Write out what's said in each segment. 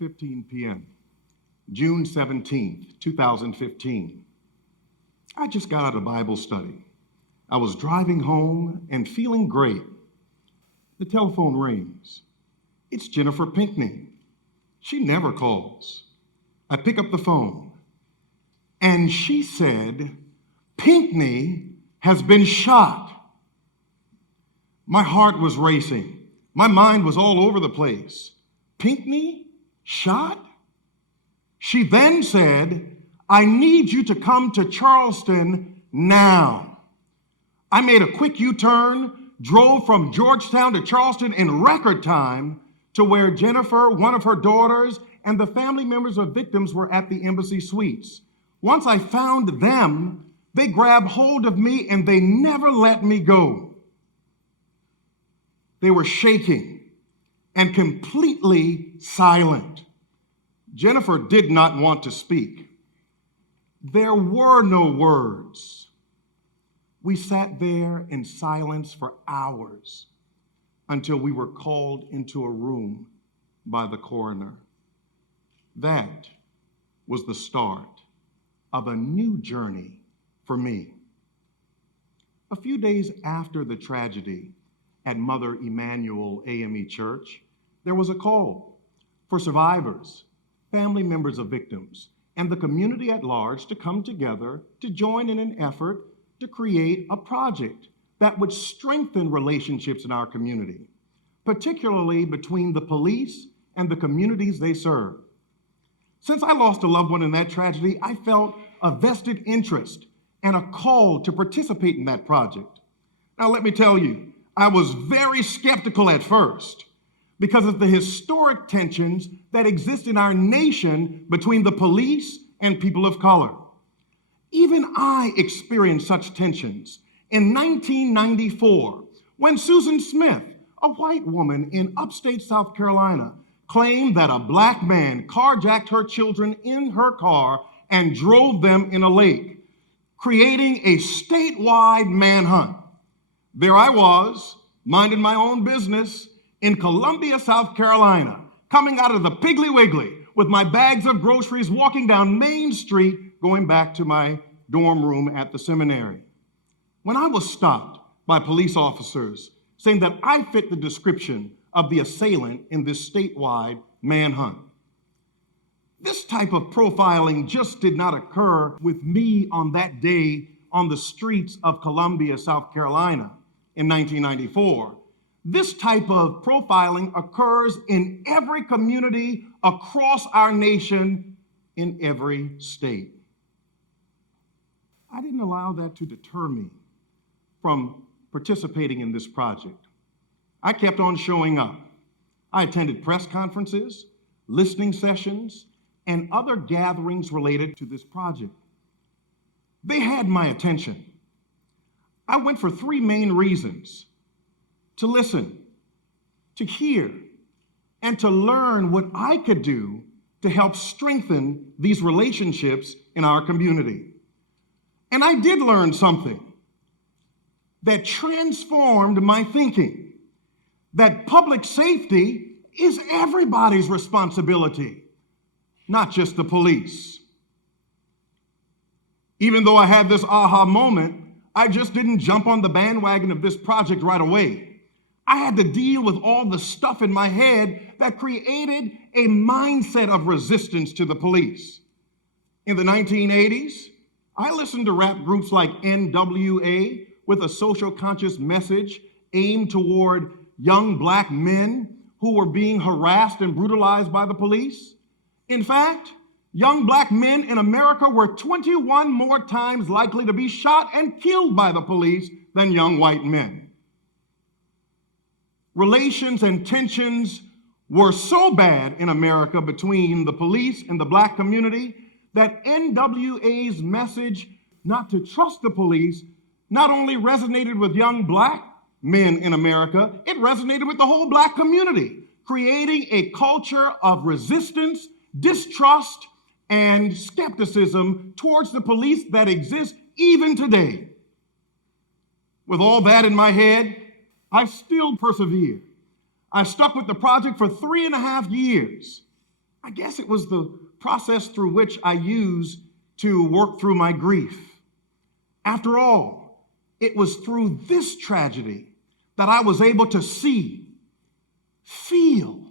8:15 p.m., June 17th, 2015. I just got out of Bible study. I was driving home and feeling great. The telephone rings. It's Jennifer Pinckney. She never calls. I pick up the phone, and she said, "Pinckney has been shot." My heart was racing. My mind was all over the place. Pinckney? Shot? She then said, "I need you to come to Charleston now." I made a quick U-turn, drove from Georgetown to Charleston in record time to where Jennifer, one of her daughters, and the family members of victims were at the embassy suites. Once I found them, they grabbed hold of me and they never let me go. They were shaking and completely silent. Jennifer did not want to speak. There were no words. We sat there in silence for hours until we were called into a room by the coroner. That was the start of a new journey for me. A few days after the tragedy at Mother Emanuel AME Church, there was a call for survivors, family members of victims, and the community at large to come together to join in an effort to create a project that would strengthen relationships in our community, particularly between the police and the communities they serve. Since I lost a loved one in that tragedy, I felt a vested interest and a call to participate in that project. Now, let me tell you, I was very skeptical at first because of the historic tensions that exist in our nation between the police and people of color. Even I experienced such tensions in 1994 when Susan Smith, a white woman in upstate South Carolina, claimed that a black man carjacked her children in her car and drove them in a lake, creating a statewide manhunt. There I was, minding my own business in Columbia, South Carolina, coming out of the Piggly Wiggly with my bags of groceries, walking down Main Street, going back to my dorm room at the seminary, when I was stopped by police officers saying that I fit the description of the assailant in this statewide manhunt. This type of profiling just did not occur with me on that day on the streets of Columbia, South Carolina in 1994. This type of profiling occurs in every community across our nation, in every state. I didn't allow that to deter me from participating in this project. I kept on showing up. I attended press conferences, listening sessions, and other gatherings related to this project. They had my attention. I went for three main reasons: to listen, to hear, and to learn what I could do to help strengthen these relationships in our community. And I did learn something that transformed my thinking, that public safety is everybody's responsibility, not just the police. Even though I had this aha moment, I just didn't jump on the bandwagon of this project right away. I had to deal with all the stuff in my head that created a mindset of resistance to the police. In the 1980s, I listened to rap groups like NWA with a social conscious message aimed toward young black men who were being harassed and brutalized by the police. In fact, young black men in America were 21 more times likely to be shot and killed by the police than young white men. Relations and tensions were so bad in America between the police and the black community that NWA's message not to trust the police not only resonated with young black men in America, it resonated with the whole black community, creating a culture of resistance, distrust, and skepticism towards the police that exists even today. With all that in my head, I still persevered. I stuck with the project for 3.5 years. I guess it was the process through which I used to work through my grief. After all, it was through this tragedy that I was able to see, feel,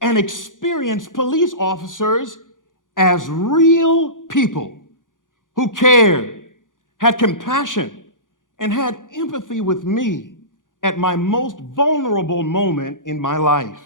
and experience police officers as real people who cared, had compassion, and had empathy with me at my most vulnerable moment in my life.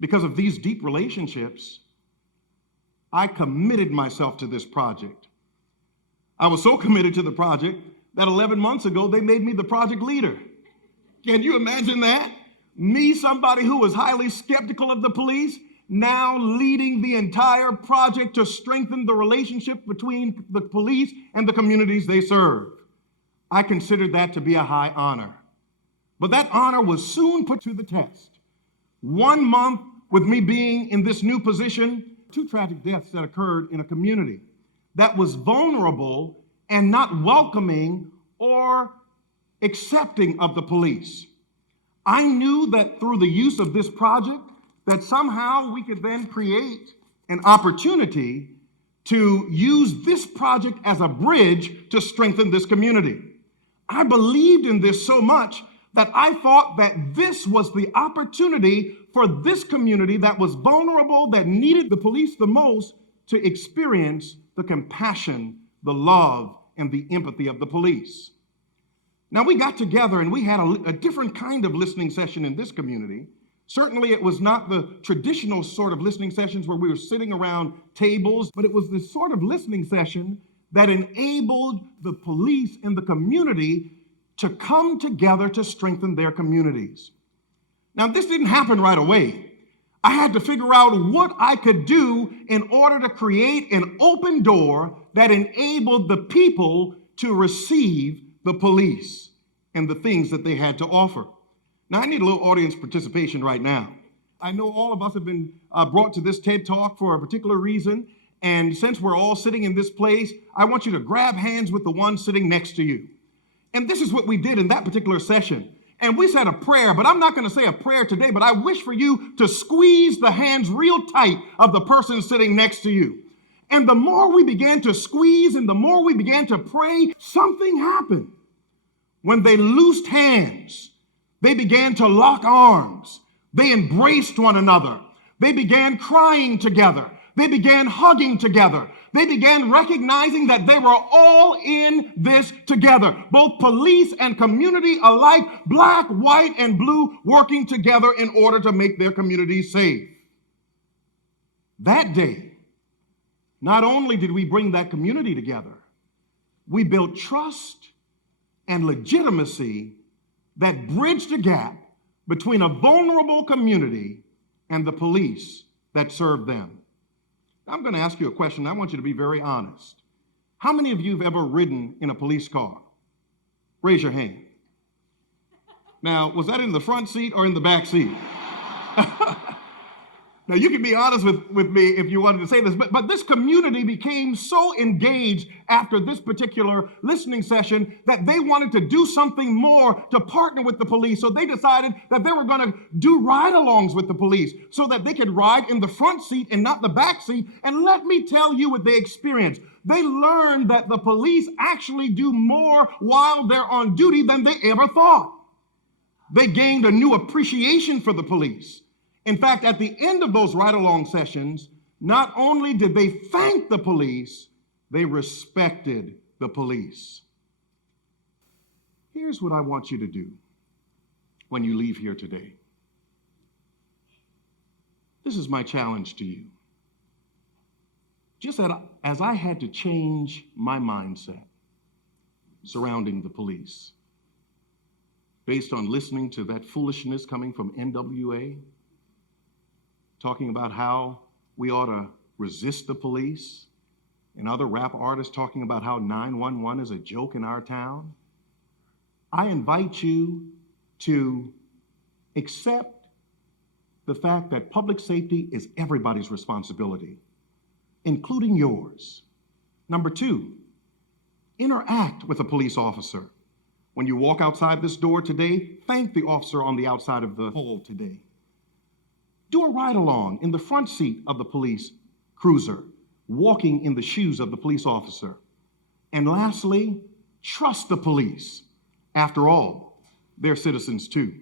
Because of these deep relationships, I committed myself to this project. I was so committed to the project that 11 months ago, they made me the project leader. Can you imagine that? Me, somebody who was highly skeptical of the police, now leading the entire project to strengthen the relationship between the police and the communities they serve. I considered that to be a high honor. But that honor was soon put to the test. 1 month with me being in this new position, 2 tragic deaths that occurred in a community that was vulnerable and not welcoming or accepting of the police. I knew that through the use of this project, that somehow we could then create an opportunity to use this project as a bridge to strengthen this community. I believed in this so much that I thought that this was the opportunity for this community that was vulnerable, that needed the police the most, to experience the compassion, the love, and the empathy of the police. Now, we got together and we had a different kind of listening session in this community. Certainly, it was not the traditional sort of listening sessions where we were sitting around tables, but it was this sort of listening session that enabled the police and the community to come together to strengthen their communities. Now, this didn't happen right away. I had to figure out what I could do in order to create an open door that enabled the people to receive the police and the things that they had to offer. Now, I need a little audience participation right now. I know all of us have been brought to this TED Talk for a particular reason, and since we're all sitting in this place, I want you to grab hands with the one sitting next to you. And this is what we did in that particular session. And we said a prayer, but I'm not going to say a prayer today, but I wish for you to squeeze the hands real tight of the person sitting next to you. And the more we began to squeeze and the more we began to pray, something happened. When they loosed hands, they began to lock arms. They embraced one another. They began crying together. They began hugging together. They began recognizing that they were all in this together, both police and community alike, black, white, and blue, working together in order to make their communities safe. That day, not only did we bring that community together, we built trust and legitimacy that bridged the gap between a vulnerable community and the police that served them. I'm going to ask you a question. I want you to be very honest. How many of you have ever ridden in a police car? Raise your hand. Now, was that in the front seat or in the back seat? Now, you can be honest with me if you wanted to say this, but this community became so engaged after this particular listening session that they wanted to do something more to partner with the police. So they decided that they were going to do ride-alongs with the police so that they could ride in the front seat and not the back seat. And let me tell you what they experienced. They learned that the police actually do more while they're on duty than they ever thought. They gained a new appreciation for the police. In fact, at the end of those ride-along sessions, not only did they thank the police, they respected the police. Here's what I want you to do when you leave here today. This is my challenge to you. Just as I had to change my mindset surrounding the police, based on listening to that foolishness coming from NWA, talking about how we ought to resist the police, and other rap artists talking about how 911 is a joke in our town. I invite you to accept the fact that public safety is everybody's responsibility, including yours. Number 2, interact with a police officer. When you walk outside this door today, thank the officer on the outside of the hall today. Do a ride-along in the front seat of the police cruiser, walking in the shoes of the police officer. And lastly, trust the police. After all, they're citizens too.